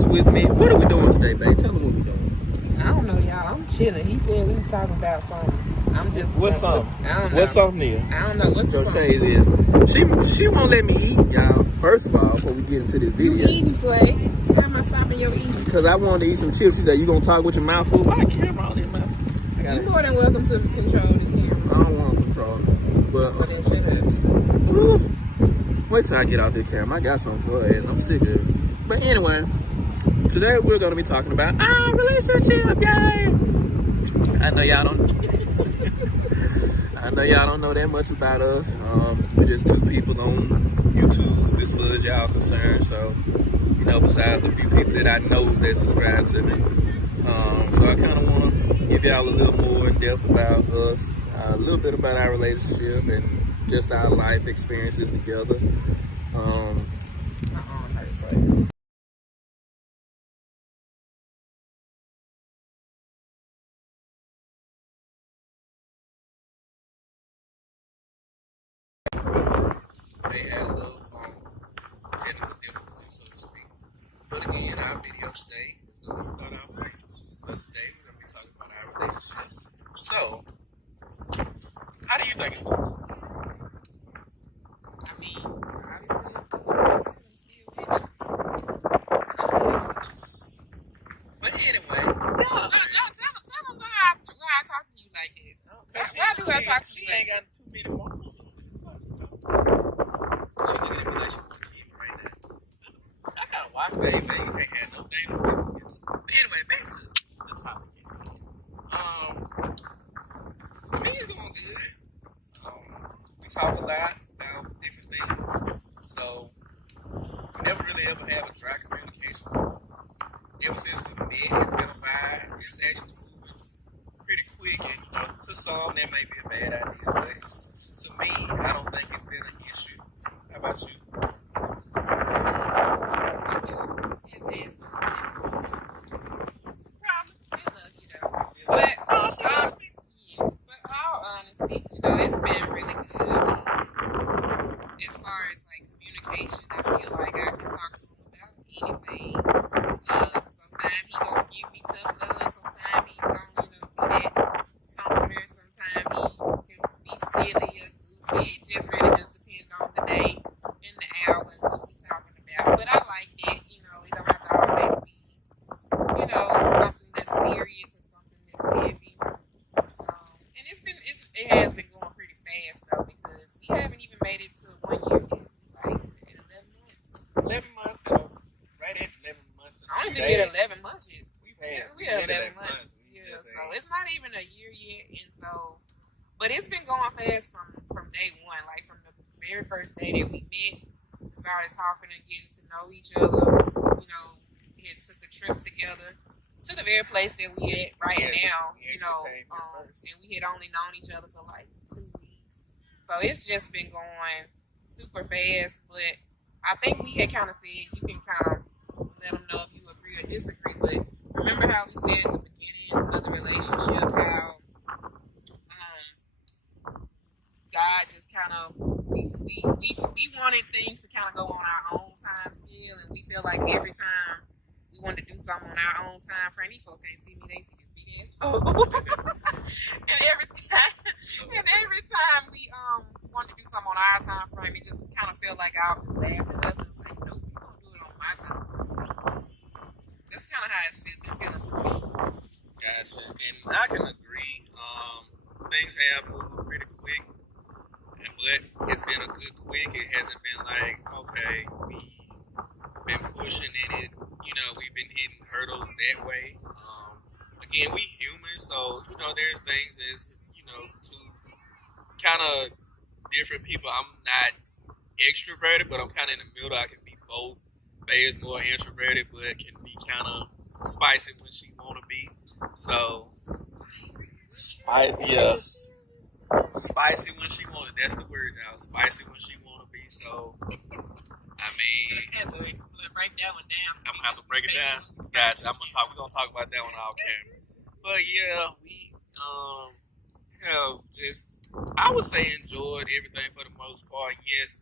that's with me. What are we doing today, babe? Tell them what we're doing. I don't know, y'all. I'm chilling. He said we was talking about something. I'm just. What's something? I don't know. What's something, Nia? I don't know. What's Your something? shade is. She won't let me eat, y'all. First of all, before we get into this video. You eating, Slay? Why am I stopping your eating? Because I wanted to eat some chips. She said, you gonna talk with your mouth full? Why camera all in my mouth? You're more than welcome to control this camera. I don't want to control it. But Well, then shut up. wait till I get out this camera. I got something for her ass. I'm sick of it. But anyway, today we're gonna be talking about our relationship, game. I know y'all don't know that much about us. We're just two people on YouTube as far as y'all concerned. So, you know, besides the few people that I know that subscribe to me. So I kind of want to give y'all a little more in depth about us, a little bit about our relationship and just our life experiences together. They had a little technical difficulties, so to speak. But again, our video today is going to be about our relationship. But today we're going to be talking about our relationship. So, how do you think it's going? I mean, obviously, it's good. I'm still bitch. But anyway, No, tell them why I talk to you like this. Why do I talk to you? She ain't got too many more. She looking at me like she want to keep me right now. I got a wife, baby. You can't have no thing. But anyway, back to the topic. I mean, it's going good. We talk a lot about different things. So, we never really ever have a dry communication. Ever since we met, it's been a vibe. It's actually moving pretty quick. And, you know, to some, that may be a bad idea. But to me, I don't think it's been an issue. How about you? But all honesty, you know, it's been really good. As far as like communication, I feel like I can talk to him about anything. Sometimes he gonna give me tough love. Sometimes he's gonna, be that comforter. Sometimes he can be silly or goofy. It just really just depends on the day and the hour and what we talking about. But I like that. You know, it don't have to always be, something that's serious or something that's heavy. And it has been going pretty fast though, because we haven't even made it to 1 year yet. Like in 11 months. 11 months, right at 11 months. I don't even get 11 months yet. We had 11 months. Yeah, so it's not even a year yet, and so, but it's been going fast from day one. Like from the very first day that we met, we started talking and getting to know each other. You know, we had took a trip together to the very place that we at right now. And we had only known each other for like 2 weeks, so it's just been going super fast. But I think we had kind of said you can kind of let them know if you agree or disagree. But remember how we said at the beginning of the relationship how God just kind of we wanted things to kind of go on our own time scale, and we feel like every time we want to do something on our own time frame, these folks can't see me, they see this big ass. and every time we want to do something on our time frame, it just kind of felt like I was just laughing at us and it's like, nope, we're gonna do it on my time. That's kind of how it's been feeling for me. Gotcha. And I can agree. Things have moved pretty quick, but it's been a good quick. It hasn't been like, okay, we've been pushing in it. We've been hitting hurdles that way. Again, we human, so, there's things as, to kind of different people. I'm not extroverted, but I'm kind of in the middle. I can be both. Faye is more introverted, but can be kind of spicy when she want to be. So, spicy when she want to. That's the word, y'all. Spicy when she want to be. So, I mean, break that one down. I'm gonna have to break it down. Gotcha. We're gonna talk about that one off camera. But yeah, we I would say enjoyed everything for the most part. Yes,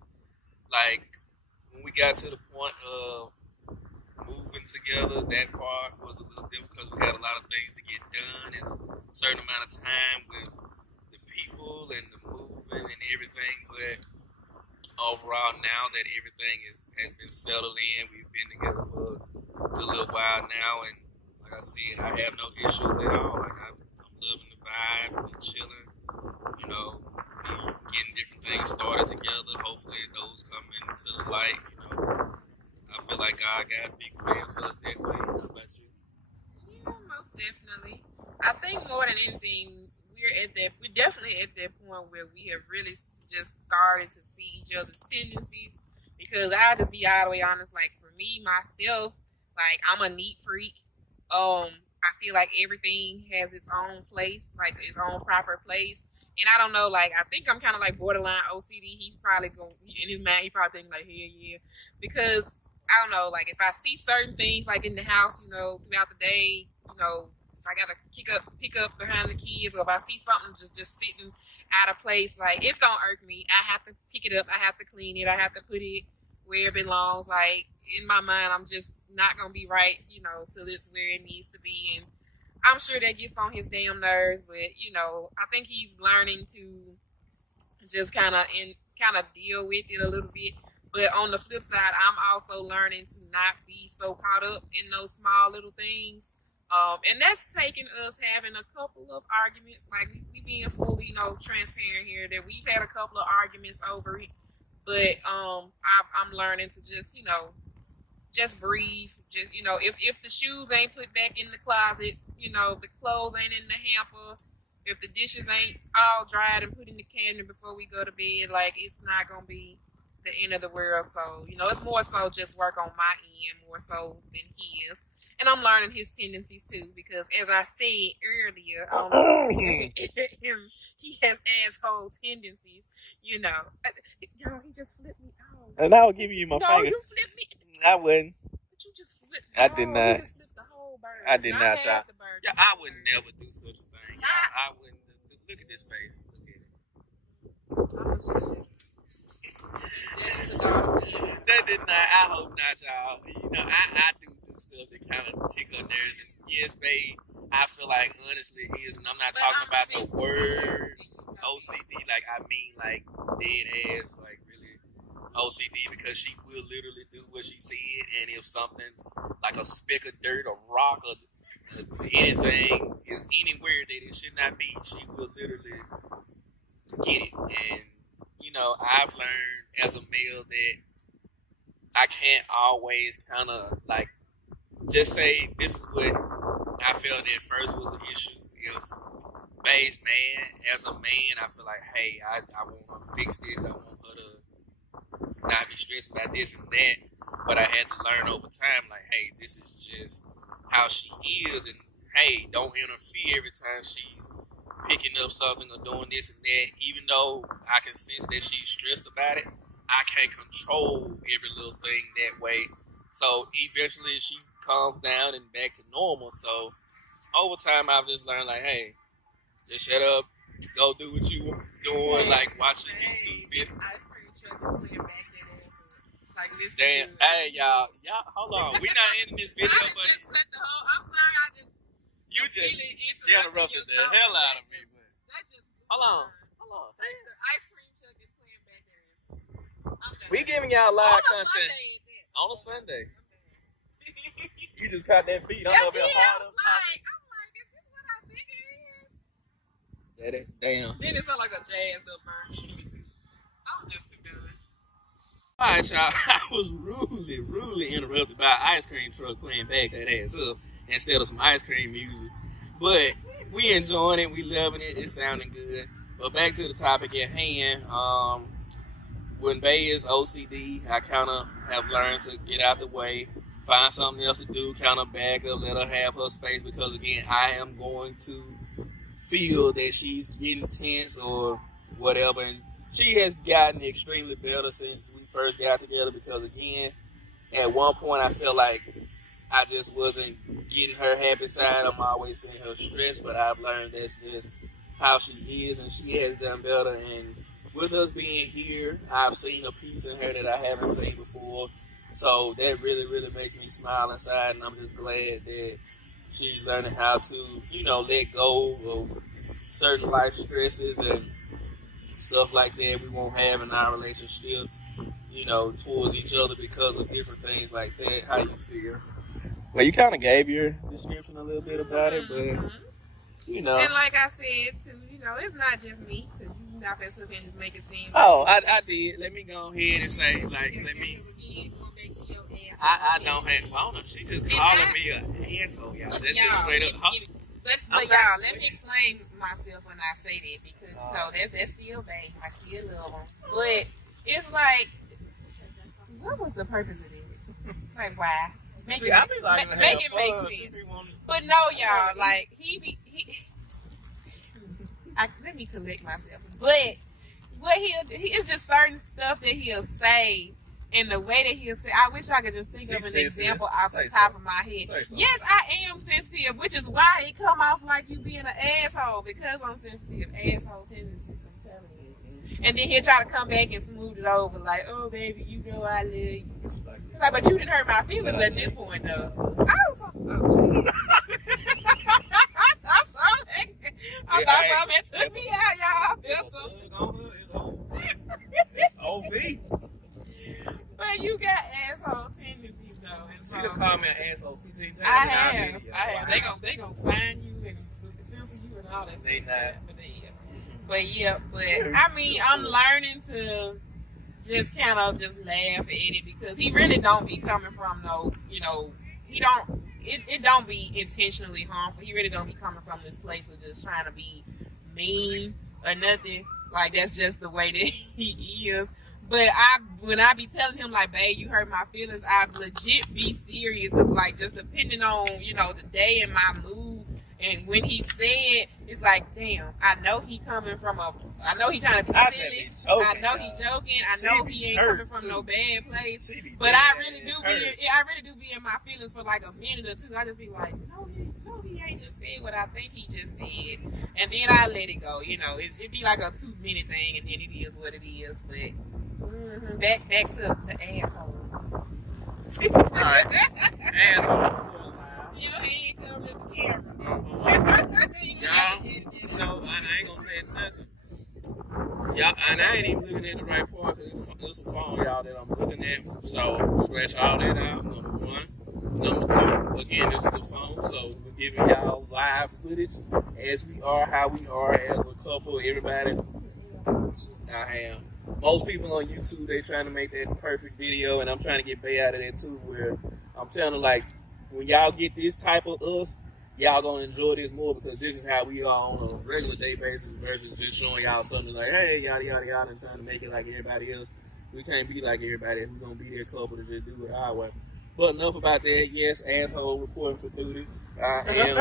like when we got to the point of moving together, that part was a little difficult because we had a lot of things to get done in a certain amount of time with the people and the moving and everything. But overall, now that everything has been settled in, we've been together for a little while now, and like I said, I have no issues at all. Like I'm loving the vibe, we're chilling, you know, getting different things started together. Hopefully, those come into the light. You know, I feel like God got big plans for us that way. How about you? Yeah, most definitely. I think more than anything, we're definitely at that point where we have really just started to see each other's tendencies. Because I'll just be all the way honest, like for me myself, like I'm a neat freak. I feel like everything has its own place, like its own proper place. And I don't know, like I think I'm kind of like borderline OCD. He's probably going in his mind. He probably thinking like, hell yeah, because I don't know, like if I see certain things like in the house, you know, throughout the day, you know, if I gotta pick up behind the kids, or if I see something just sitting out of place, like it's gonna irk me. I have to pick it up. I have to clean it. I have to put it where it belongs. Like in my mind, I'm just not gonna be right, you know, till it's where it needs to be. And I'm sure that gets on his damn nerves, but you know, I think he's learning to just kind of deal with it a little bit. But on the flip side, I'm also learning to not be so caught up in those small little things. And that's taken us having a couple of arguments. Like we being fully, you know, transparent here, that we've had a couple of arguments over it. But I'm learning to just, you know, just breathe. Just, you know, if the shoes ain't put back in the closet, you know, the clothes ain't in the hamper, if the dishes ain't all dried and put in the cabinet before we go to bed, like it's not gonna be the end of the world. So, you know, it's more so just work on my end more so than his. And I'm learning his tendencies too, because as I said earlier, he has asshole tendencies, you know. Yo, he just flipped me off. And I was giving you my No, finger. you flipped me. I wouldn't. But you just flipped me I off. did not. You just flipped the whole bird. I did not, half child. the bird. Yeah, I would never do such a thing. I wouldn't. Look at this face. Look at it. I'm just shaking. That took all the wind. That did not. I hope not, y'all. You know, I do stuff that kind of tickle nerves. And yes, babe, I feel like honestly it is. And I'm not talking about the word OCD. Like, I mean, like, dead ass, like, really OCD, because she will literally do what she said. And if something's like a speck of dirt or rock or anything is anywhere that it should not be, she will literally get it. And, you know, I've learned as a male that I can't always kind of like just say this is what I felt at first was an issue. If Bae's man, as a man, I feel like, hey, I want to fix this. I want her to not be stressed about this and that. But I had to learn over time, like, hey, this is just how she is. And, hey, don't interfere every time she's picking up something or doing this and that. Even though I can sense that she's stressed about it, I can't control every little thing that way. So eventually she calms down and back to normal. So over time I've just learned, like, hey, just shut up, go do what you doing, like watching YouTube videos. Ice cream truck is playing back that ass. Like, listen. Damn, hey y'all, hold on. We're not ending this video, I but just let the whole. I'm sorry, I just. you just interrupted the hell out of me. But That just. hold on. Like, the ice cream truck is playing back there. We giving y'all live content Sunday, on a Sunday. You just caught that beat. I'm over here hard up talking. I'm like, is this what I think it is? Damn. Then it sounds like a jazz up bird. I'm just too done. Alright, y'all. I was rudely interrupted by an ice cream truck playing back that ass up instead of some ice cream music. But we enjoying it. We loving it. It's sounding good. But back to the topic at hand. When Bae is OCD, I kind of have learned to get out the way, find something else to do, kind of back up, let her have her space, because again, I am going to feel that she's getting tense or whatever. And she has gotten extremely better since we first got together, because again, at one point I felt like I just wasn't getting her happy side. I'm always seeing her stressed, but I've learned that's just how she is, and she has done better. And with us being here, I've seen a piece in her that I haven't seen before. So that really, really makes me smile inside, and I'm just glad that she's learning how to, let go of certain life stresses and stuff like that we won't have in our relationship, towards each other because of different things like that. How you feel? Well, you kind of gave your description a little bit about it, but, And like I said, too, it's not just me. Cause you're not going to sit here and just make it seem. Oh, I did. Let me go ahead and say, like, let me. I don't have. Hold on. She just calling me an asshole, y'all. That's just straight up. But y'all, let me explain myself when I say that because that's still bad. I still love them. But it's like, what was the purpose of this? Like, why? Make it make sense. But no, y'all, like let me collect myself. But what he is just certain stuff that he'll say. And the way that he'll say, I wish I could just think of an example off the top of my head. Yes, I am sensitive, which is why it come off like you being an asshole, because I'm sensitive. Asshole tendencies, I'm telling you. And then he'll try to come back and smooth it over, like, oh, baby, I love you. Like, but you didn't hurt my feelings at this point, though. I thought something took me out, y'all. It's OV. But you got asshole tendencies though. And so, you can call me an asshole 15 times. I have. They gonna find you and censor you and all that. They not. But I mean, I'm learning to just kind of just laugh at it because he really don't be coming from he don't. It don't be intentionally harmful. He really don't be coming from this place of just trying to be mean or nothing. Like that's just the way that he is. But when I be telling him, like, babe, you hurt my feelings, I legit be serious. Because, like, just depending on, the day and my mood. And when he said, it's like, damn, I know he coming from I know he trying to be silly. I know he joking. I know he ain't coming from no bad place. But I really do be in my feelings for, like, a minute or two. I just be like, no, he ain't just said what I think he just said. And then I let it go. It be like a 2-minute thing, and then it is what it is. But... Back to asshole. Alright. Asshole. Your head comes to the camera. Y'all, I ain't gonna say nothing. Y'all, and I ain't even looking at the right part because it's a phone, y'all, that I'm looking at. So, scratch all that out, number one. Number two, again, this is a phone, so we're giving y'all live footage as we are, how we are as a couple, everybody. I am. Most people on YouTube, they trying to make that perfect video, and I'm trying to get Bay out of that too, where I'm telling them, like, when y'all get this type of us, y'all gonna enjoy this more because this is how we are on a regular day basis versus just showing y'all something like, hey, yada, yada, yada, and trying to make it like everybody else. We can't be like everybody else. We're gonna be their couple to just do it our way. But enough about that. Yes, asshole reporting for duty. I am,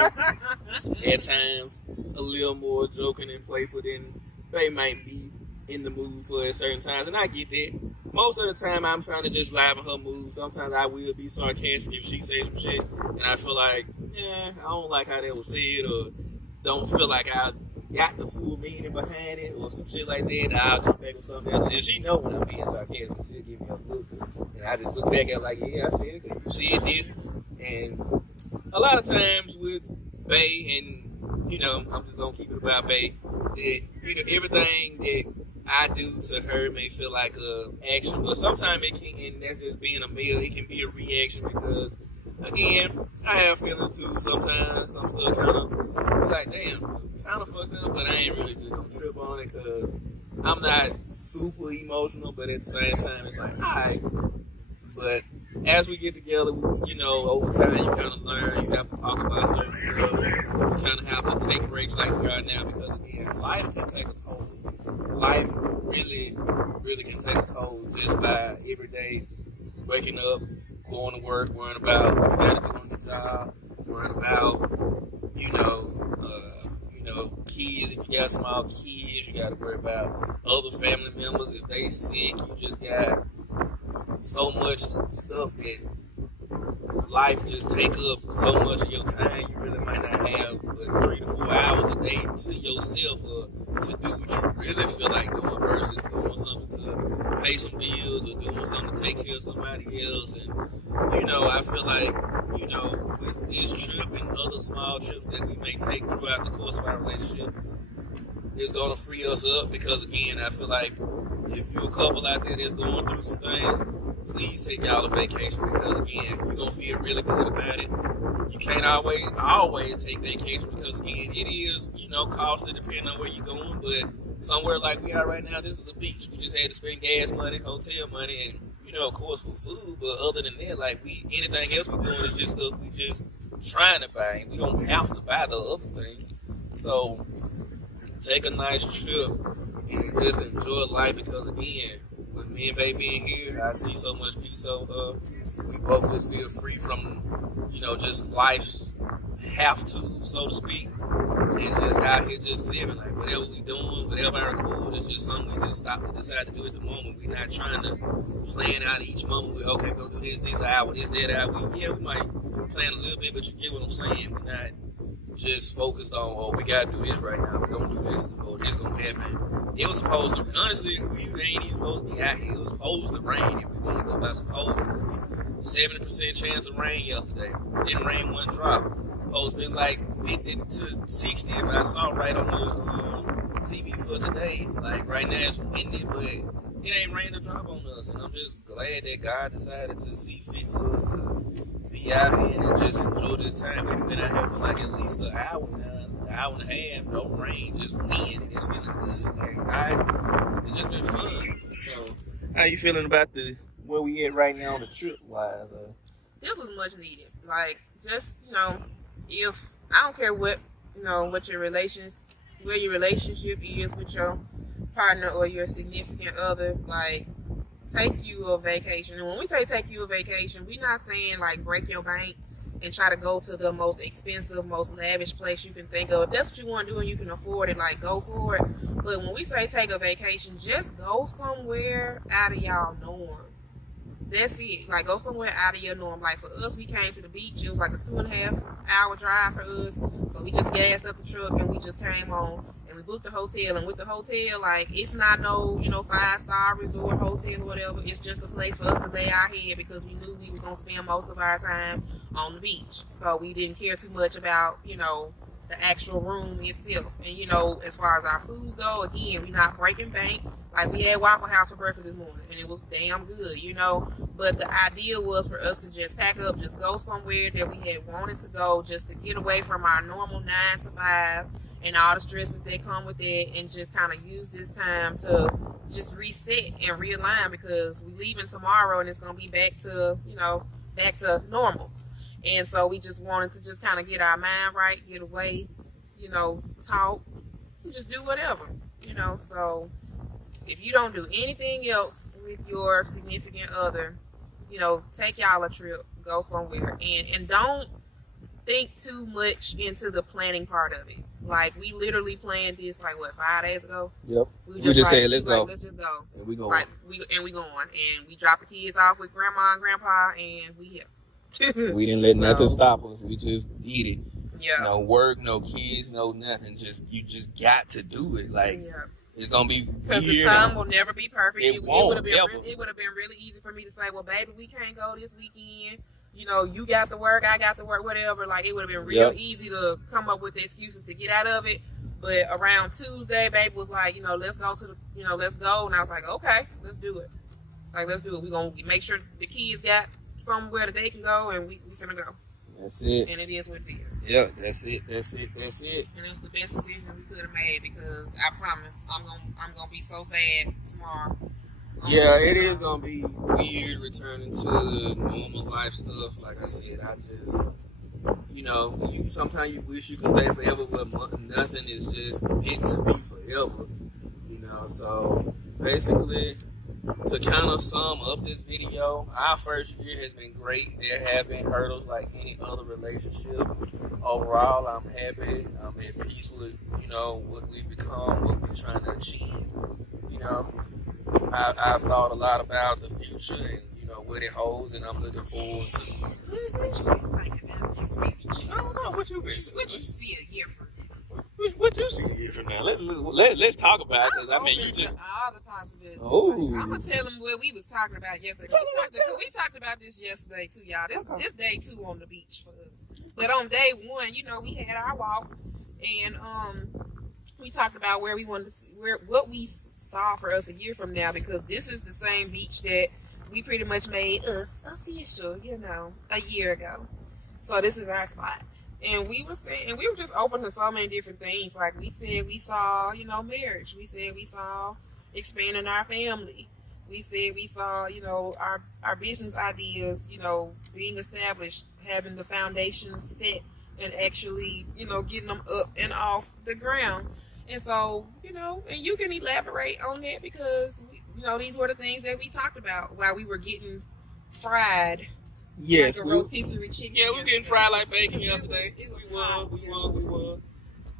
at times, a little more joking and playful than Bay might be in the mood for at certain times, and I get that. Most of the time, I'm trying to just liven her mood. Sometimes I will be sarcastic if she says some shit, and I feel like, I don't like how that was said, or don't feel like I got the full meaning behind it, or some shit like that. I'll come back with something else, and she know when I'm being sarcastic. She'll give me a look, and I just look back at like, yeah, I said it, because you said this. And a lot of times with Bay, and I'm just gonna keep it about Bay, that everything that I do to her may feel like a action, but sometimes it can, and that's just being a male, it can be a reaction because, again, I have feelings too. Sometimes some stuff kind of like, damn, kind of fucked up, but I ain't really just gonna trip on it because I'm not super emotional, but at the same time, it's like, alright. But as we get together, over time, you kind of learn, you have to talk about certain stuff, you kind of have to take breaks like we are now because, again, life can take a toll. Life really, really can take a toll just by every day waking up, going to work, worrying about what you got to do on your job, worrying about, kids. If you got small kids, you got to worry about other family members. If they sick, you just got so much stuff that life just take up so much of your time. You really might not have but 3 to 4 hours a day to yourself or to do what you really feel like doing versus doing something to pay some bills or doing something to take care of somebody else. And, you know, I feel like, you know, with this trip and other small trips that we may take throughout the course of our relationship, it's going to free us up because, again, I feel like if you're a couple out there that's going through some things, please take y'all a vacation because, again, you're going to feel really good about it. You can't always take vacation because, again, it is, you know, costly depending on where you're going. But somewhere like we are right now, this is a beach. We just had to spend gas money, hotel money, and, you know, of course, for food. But other than that, like, anything else we're doing is just stuff we just trying to buy. And we don't have to buy the other things. So take a nice trip and just enjoy life because, again, with me and baby in here, I see so much peace over her. We both just feel free from, you know, just life's have to, so to speak, and just out here just living. Like, whatever we doing, whatever our record, it's just something we just stop and decide to do at the moment. We're not trying to plan out each moment. We're, okay, we're going to do this hour, that hour. We might plan a little bit, but you get what I'm saying. We're not just focused on, oh, we got to do this right now. We're going to do this, or this going to happen. It was supposed to, honestly, we ain't even supposed to be out here. It was supposed to rain if we want to go by supposed to. It was 70% chance of rain yesterday. Didn't rain one drop. Supposed to be like 50 to 60 if I saw right on the TV for today. Like right now it's windy, but it ain't rained a drop on us. And I'm just glad that God decided to see fit for us to be out here and just enjoy this time. We've been out here for like at least an hour now. An hour and a half, no rain, just wind, and it's feeling good. Like, it's just been fun. So, how you feeling about where we at right now on the trip wise? This was much needed. Like, just, you know, if I don't care what, you know, what your where your relationship is with your partner or your significant other, like, take you a vacation. And when we say take you a vacation, we're not saying like break your bank and try to go to the most expensive, most lavish place you can think of. If that's what you want to do and you can afford it, like, go for it. But when we say take a vacation, just go somewhere out of y'all norm. That's it. Like, go somewhere out of your norm. Like, for us, we came to the beach. It was like a 2.5 hour drive for us. So we just gassed up the truck and we just came on. And we booked a hotel. And with the hotel, like, it's not no, you know, 5-star resort hotel or whatever. It's just a place for us to lay our head because we knew we were going to spend most of our time on the beach. So we didn't care too much about, you know, the actual room itself. And, you know, as far as our food go, again, we're not breaking bank. Like, we had Waffle House for breakfast this morning, and it was damn good, you know. But the idea was for us to just pack up, just go somewhere that we had wanted to go, just to get away from our normal 9 to 5 and all the stresses that come with it, and just kind of use this time to just reset and realign because we leaving tomorrow and it's going to be back to, you know, back to normal. And so we just wanted to just kind of get our mind right, get away, you know, talk, and just do whatever, you know. So if you don't do anything else with your significant other, you know, take y'all a trip, go somewhere, and don't think too much into the planning part of it. Like, we literally planned this, like, what, 5 days ago? Yep. We just like, said, let's go. Let's just go. And we going. Like, we going. And we dropped the kids off with grandma and grandpa, and we here. We didn't let nothing stop us. We just did it. Yeah. No work, no kids, no nothing. You just got to do it. Like, yeah. It's gonna be because the time will never be perfect. It would have been really easy for me to say, well, baby, we can't go this weekend. You know, you got the work, I got the work, whatever. Like, it would have been real easy to come up with the excuses to get out of it. But around Tuesday, baby was like, you know, let's go. And I was like, okay, let's do it. Like, let's do it. We're going to make sure the kids got somewhere that they can go, and we finna go. That's it. And it is what it is. Yeah, that's it. And it was the best decision we could have made because I promise I'm gonna be so sad tomorrow. Yeah, it is gonna be weird returning to the normal life stuff. Like I said, I just, you know, sometimes you wish you could stay forever, but nothing is just meant to be forever. You know, so basically, to kind of sum up this video, our first year has been great. There have been hurdles like any other relationship. Overall, I'm happy. I'm at peace with, you know, what we've become, what we're trying to achieve. You know, I've thought a lot about the future and, you know, what it holds, and I'm looking forward to. What you think about this future? I don't know. What you see a year from now? What you see a year from now? Let's talk about it. I mean, you just all the possibilities. Oh. I'm gonna tell them what we was talking about yesterday. We talked about this yesterday too, y'all. This day 2 on the beach for us. But on day 1, you know, we had our walk, and we talked about where we wanted to see, what we saw for us a year from now, because this is the same beach that we pretty much made us official, you know, a year ago. So this is our spot. And we were saying, and we were just open to so many different things. Like we said, we saw, you know, marriage. We said we saw expanding our family. We said we saw, you know, our business ideas, you know, being established, having the foundations set, and actually, you know, getting them up and off the ground. And so, you know, and you can elaborate on that, because, you know, these were the things that we talked about while we were getting fried. yes, Like a rotisserie chicken. we were getting fried like bacon It was yesterday. hot We yesterday. was.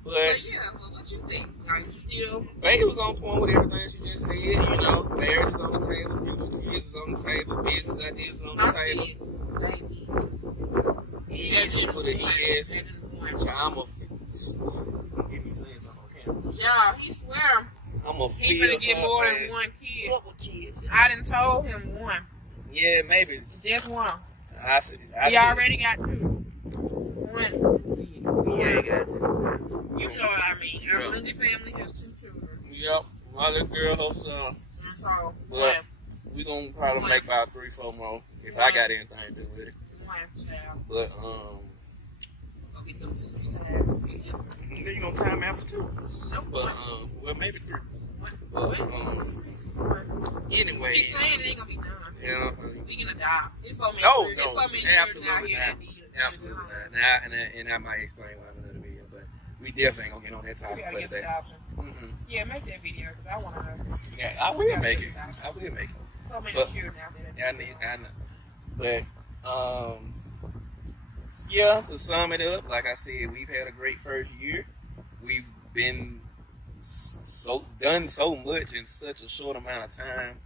But But yeah, well, what you think? Like, you still? Baby was on point with everything she just said. You know, marriage is on the table, future kids is on the table, business ideas is on the I table. said, baby. Easy with an ES. That didn't warrant. I'm a give me saying something on camera. Yeah, he swear I'm a he feel finna get her more pain. than 1 kid. What were kids? I done told him 1. Yeah, maybe. Just 1. I said. He already got 2. 1. We ain't got to. You know what I mean. Our Yeah. blended family has 2 children. Yep. My little girl, her son. And so, Well, we gonna probably make about 3, 4 more if I got anything to do with it. 1 child. But Go get them 2 times. then you gonna time after 2. Nope. But well maybe 3. But anyway, Keep playing, it ain't gonna be done. yeah. We can adopt. It's so many No, children. no, It's so many children out absolutely here not. that need Absolutely not. And I might explain why in another video, but we definitely ain't gonna get on that We topic gotta for get some today. adoption. Mm-mm. Yeah, make that video, because I want to know. Yeah, I will make it. I will make it. So many But- children out there. Yeah, I know. But yeah, to sum it up, like I said, we've had a great first year. We've been done so much in such a short amount of time.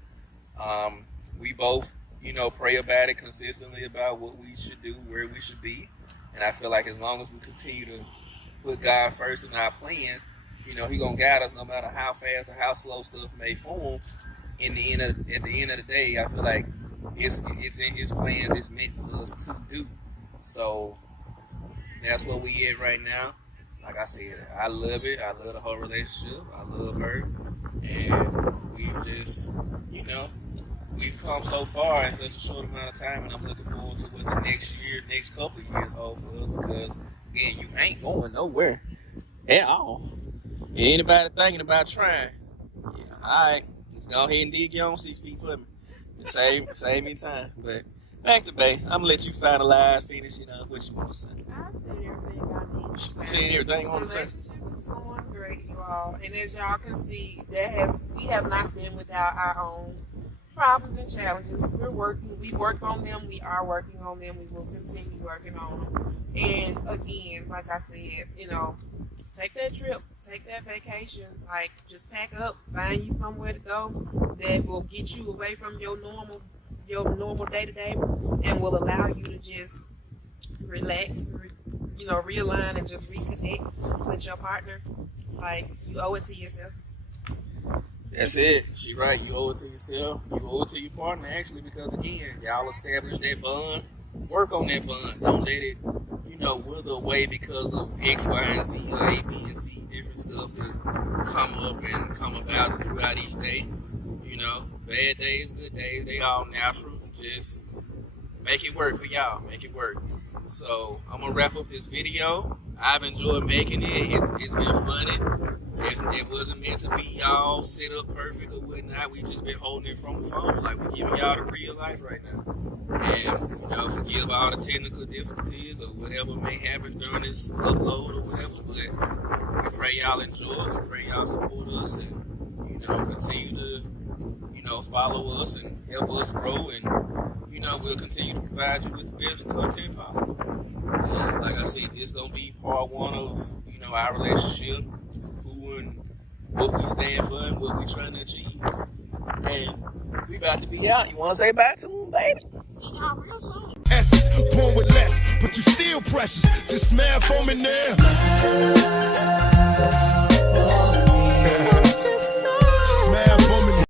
We both, you know, pray about it consistently about what we should do, where we should be, and I feel like as long as we continue to put God first in our plans, you know, He gonna guide us no matter how fast or how slow stuff may form. At the end of the day, I feel like it's in His plans. It's meant for us to do. So that's where we at right now. Like I said, I love it. I love the whole relationship. I love her, and we've just, you know, we've come so far in such a short amount of time, and I'm looking forward to what the next couple of years hold for us. Because again, you ain't going nowhere at all. Anybody thinking about trying? Yeah, all right, let's go ahead and dig your own 6 feet for me. Save me time. But back to Bay, I'm gonna let you finalize, finish it up. What you want to say? I've seen everything I need. You seen everything on the The surface? relationship is going great, you all. And as y'all can see, we have not been without our own problems and challenges. We worked on them, we are working on them, we will continue working on them. And again, like I said, you know, take that trip, take that vacation, like just pack up, find you somewhere to go that will get you away from your normal day-to-day and will allow you to just relax, realign and just reconnect with your partner. Like, you owe it to yourself. That's it. She right. You owe it to yourself. You owe it to your partner, actually, because again, y'all establish that bond. Work on that bond. Don't let it, wither away because of X, Y, and Z, or A, B, and C, different stuff that come up and come about throughout each day. Bad days, good days, they all natural. Just make it work for y'all. Make it work. So I'm gonna wrap up this video. I've enjoyed making it. It's been funny. It wasn't meant to be y'all set up perfect or whatnot. We just been holding it from the phone. Like, we're giving y'all the real life right now. And, forgive all the technical difficulties or whatever may happen during this upload or whatever. But we pray y'all enjoy. We pray y'all support us and, continue to, follow us and help us grow. And, we'll continue to provide you with the best content possible. Like I said, this gonna be part 1 of, our relationship, who and what we stand for and what we trying to achieve. And we about to be out. You want to say bye to them, baby? See y'all real soon. Essence, born with less, but you still precious. Just smell foam in there. love.